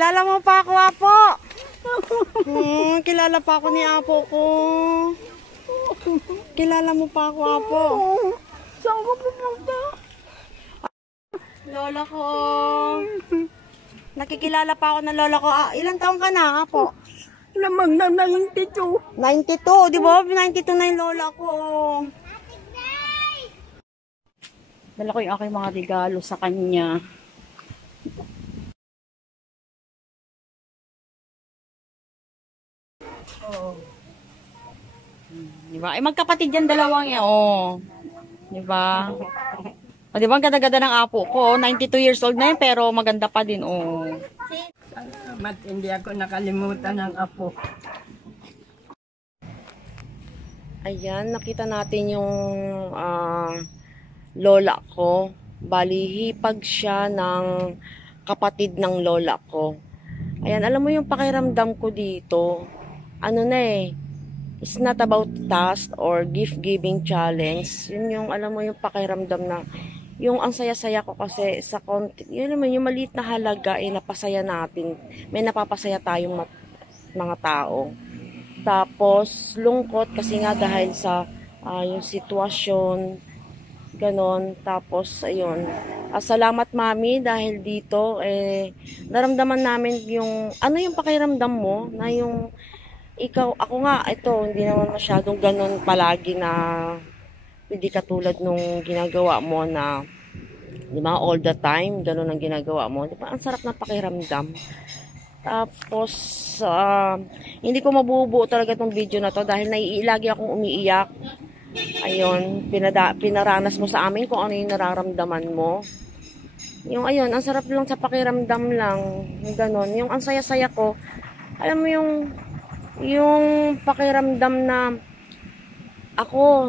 Kilala mo pa ako, Apo? Kilala pa ako ni Apo ko. Kilala mo pa ako, Apo? Saan ko pupunta? Lola ko. Nakikilala pa ako ng lola ko. Ilang taong ka na, Apo? Lamang na 92. 92, di ba? 92 na yung lola ko. Dala ko yung aking mga regalo sa kanya. Oh. Di ba? Eh, magkapatid yan dalawang yan. Oh. Di ba? O, di ba? Ang ganda-ganda ng Apo ko. 92 years old na yun, pero maganda pa din. Oh. Salamat, hindi ako nakalimutan ng Apo. Ayan, nakita natin yung lola ko. Bali, hipag siya ng kapatid ng lola ko. Ayan, alam mo yung pakiramdam ko dito. Ano na eh, it's not about task or gift-giving challenge. Yun yung, alam mo yung pakiramdam na, yung ang saya-saya ko kasi sa konti, yun naman, yung maliit na halaga ay napasaya natin. May napapasaya tayong mga tao. Tapos, lungkot kasi nga dahil sa yung sitwasyon, ganon. Tapos, ayun. Salamat, Mami, dahil dito, naramdaman namin yung, ano yung pakiramdam mo, na yung, ikaw, ako nga, ito, hindi naman masyadong ganon palagi na, hindi katulad nung ginagawa mo na, di ba, all the time, ganon ang ginagawa mo. Di ba, ang sarap ng pakiramdam. Tapos, hindi ko mabubuo talaga tong video na to dahil naiilagi akong umiiyak. Ayun, pinaranas mo sa amin kung ano yung nararamdaman mo. Yung ayun, ang sarap lang sa pakiramdam lang, yung ganon. Yung ang saya-saya ko, alam mo yung pakiramdam na ako,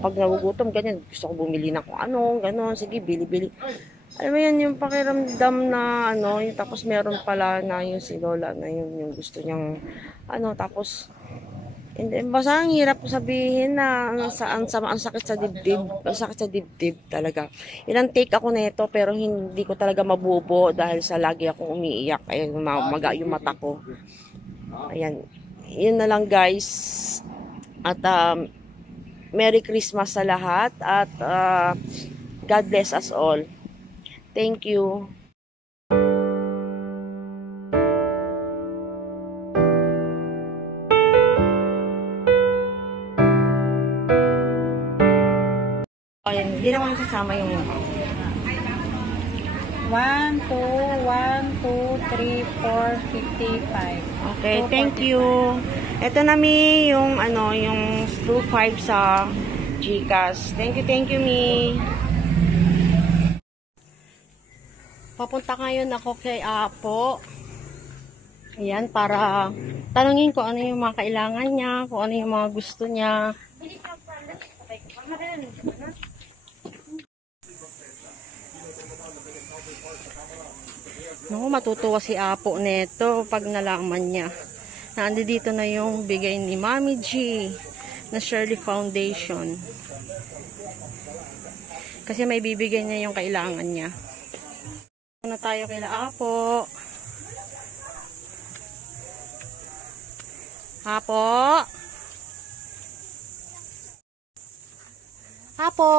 pag nagugutom, ganyan, gusto ko bumili ng kung ano, ganon, sige, bili-bili. Alam mo yan, yung pakiramdam na, ano, yung, tapos meron pala na yung si Lola na yung gusto niyang, ano, tapos, hindi, basta ang hirap sabihin na, ang sakit sa dibdib, ang sakit sa dibdib talaga. Ilang take ako nito, pero hindi ko talaga mabubo dahil sa lagi akong umiiyak, ayun, maga yung mata ko. Ayan, yun na lang guys, at, Merry Christmas sa lahat, at, God bless us all. Thank you. Ayun, hindi naman kasama yung 1, 2, 1, 2, 3, 4, 55. okay, thank you. Ito na Mi, yung ano, yung 2.5 sa GCash. Thank you Mi. Papunta ngayon ako kay Apo. Ayan, para tanungin ko ano yung mga kailangan niya, kung ano yung mga gusto niya. Naku, matutuwa si Apo neto pag nalaman niya. Nandito na yung bigay ni Mami G na Shirley Foundation. Kasi may bibigay niya yung kailangan niya. Na tayo kila Apo. Apo. Apo.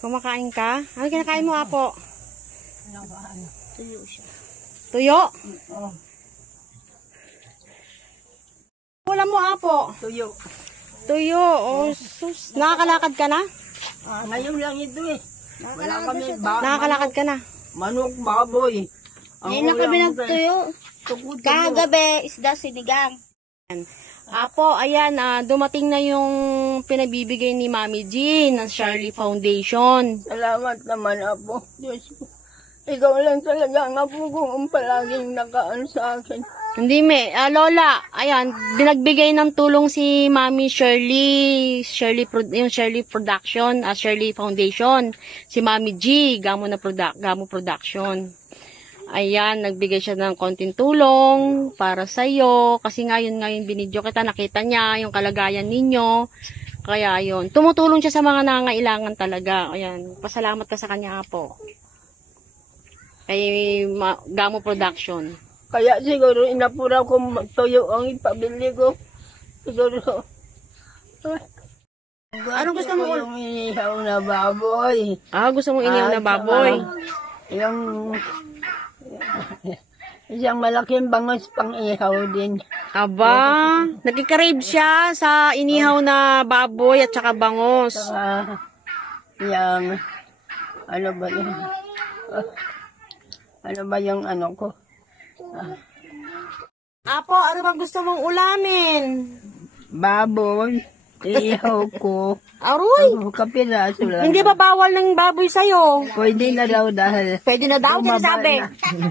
Kumakain ka? Ano kinakain mo, Apo? Tuyo siya. Tuyo? Oh. Wala mo, Apo. Tuyo. Tuyo. Oh, sus. Nakakalakad ka na? Ngayon lang ito eh. Wala kami Nakakalakad ka na? manok, baboy. Ngayon na kami nagtuyo. Kagabi, isda sinigang. Apo, ayan, dumating na yung pinabibigay ni Mami Jean ng Shirley Foundation. Salamat naman, Apo. Diyos ko. Ikaw lang talaga ang Apo ko ang palaging nakaan sa akin. Hindi, Lola, ayan, binagbigay ng tulong si Mami Shirley Production, Shirley Foundation, si Mami G, Gamo Production. Ayan, nagbigay siya ng konting tulong para sa'yo, kasi ngayon binidyo kita, nakita niya yung kalagayan ninyo, kaya yun, tumutulong siya sa mga nangailangan talaga. Ayan, pasalamat ka sa kanya, Apo. Kay Gamo Production. Kaya siguro inapura ko tuyo ang ipabili ko. Siguro. Anong gusto mo? Yung inihaw na baboy. Gusto mong inihaw na baboy? Yung isang malaking bangos pang ihaw din. Aba, nagkikrave siya sa inihaw na baboy at saka bangos. Saka yung ano ba yun? Ano ba yung ano ko? Apo, ano bang gusto mong ulamin? Baboy. Ihaw ko. Aroy, Kapiraso lang. hindi ba bawal ng baboy sa'yo? Pwede na daw dahil Pwede na daw, sinasabi.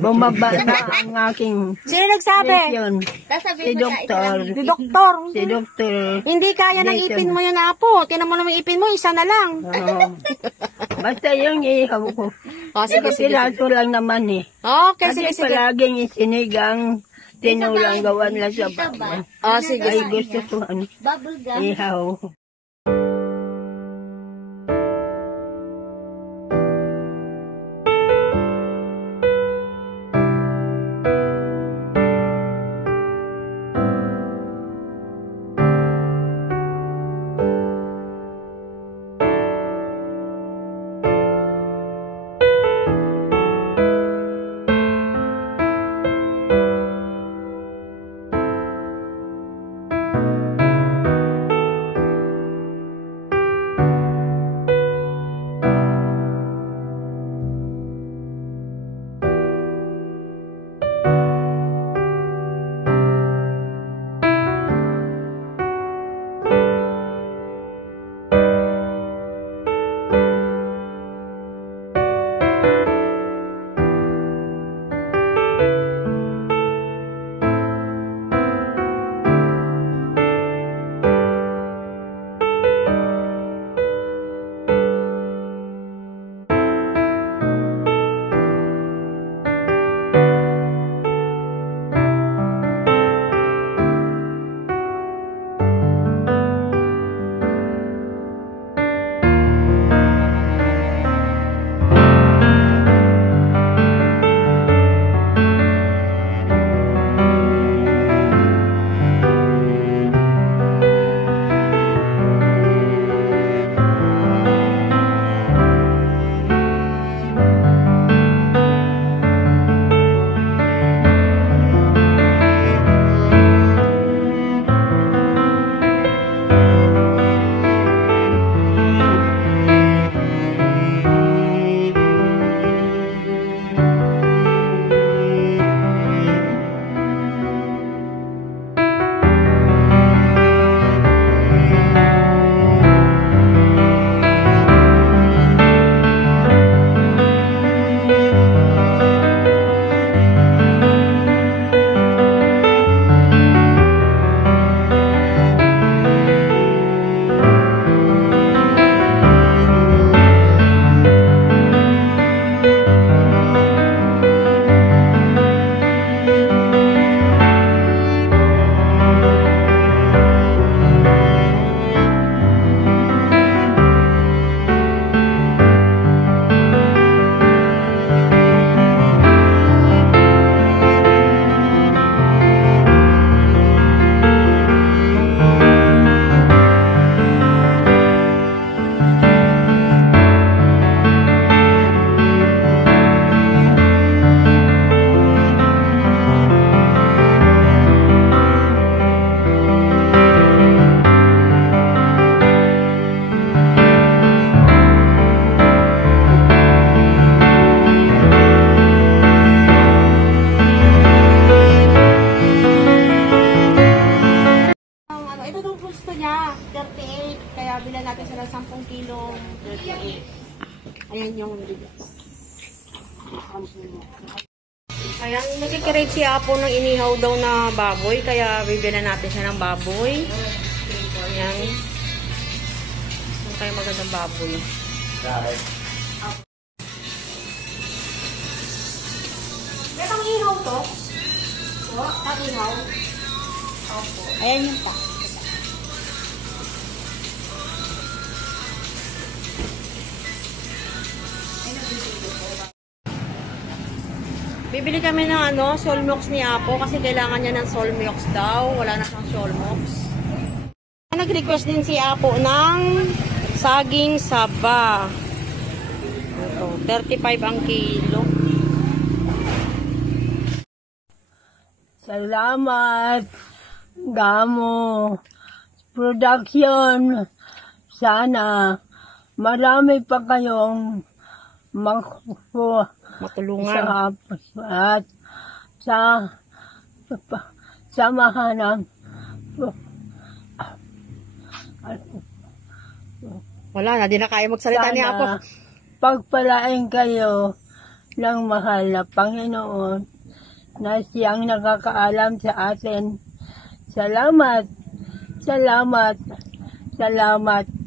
bumaba na ang aking Sino nagsabi? presyon. Si doktor. Si doktor. Si doktor. Hindi kaya ng ipin mo yun, Apo. Tinan mo naman yung ipin mo, isa na lang. Oo. Basta yung ihaw ko. Sige, sige. Kapiraso lang naman eh. Okay, Kasi sige, sige. palaging isinigang tinulang gawan lang sa baboy. Sige, Ay sige. gusto ko ano, Bubble gum. ihaw. bilan natin sila 10 kilo 38. Ayan yung ayan, nagkikirate si Apo ng inihaw daw na baboy, kaya bibilan natin siya ng baboy. Ayan. Ang kaya magandang baboy. Itong ihaw to? O, ang ihaw? Opo. Ayan yung pa. Bibili kami ng Solmox ni Apo kasi kailangan niya ng Solmox daw. Wala na siyang Solmox. Nag-request din si Apo ng saging saba. Ito, 35 ang kilo. Salamat, Gamo Production. Sana marami pa kayong Matulungan. at samahan ng Wala na, di na kaya magsalita ni Apo. sana pagpalain kayo ng mahal na Panginoon na siyang nakakaalam sa atin. Salamat, salamat, salamat.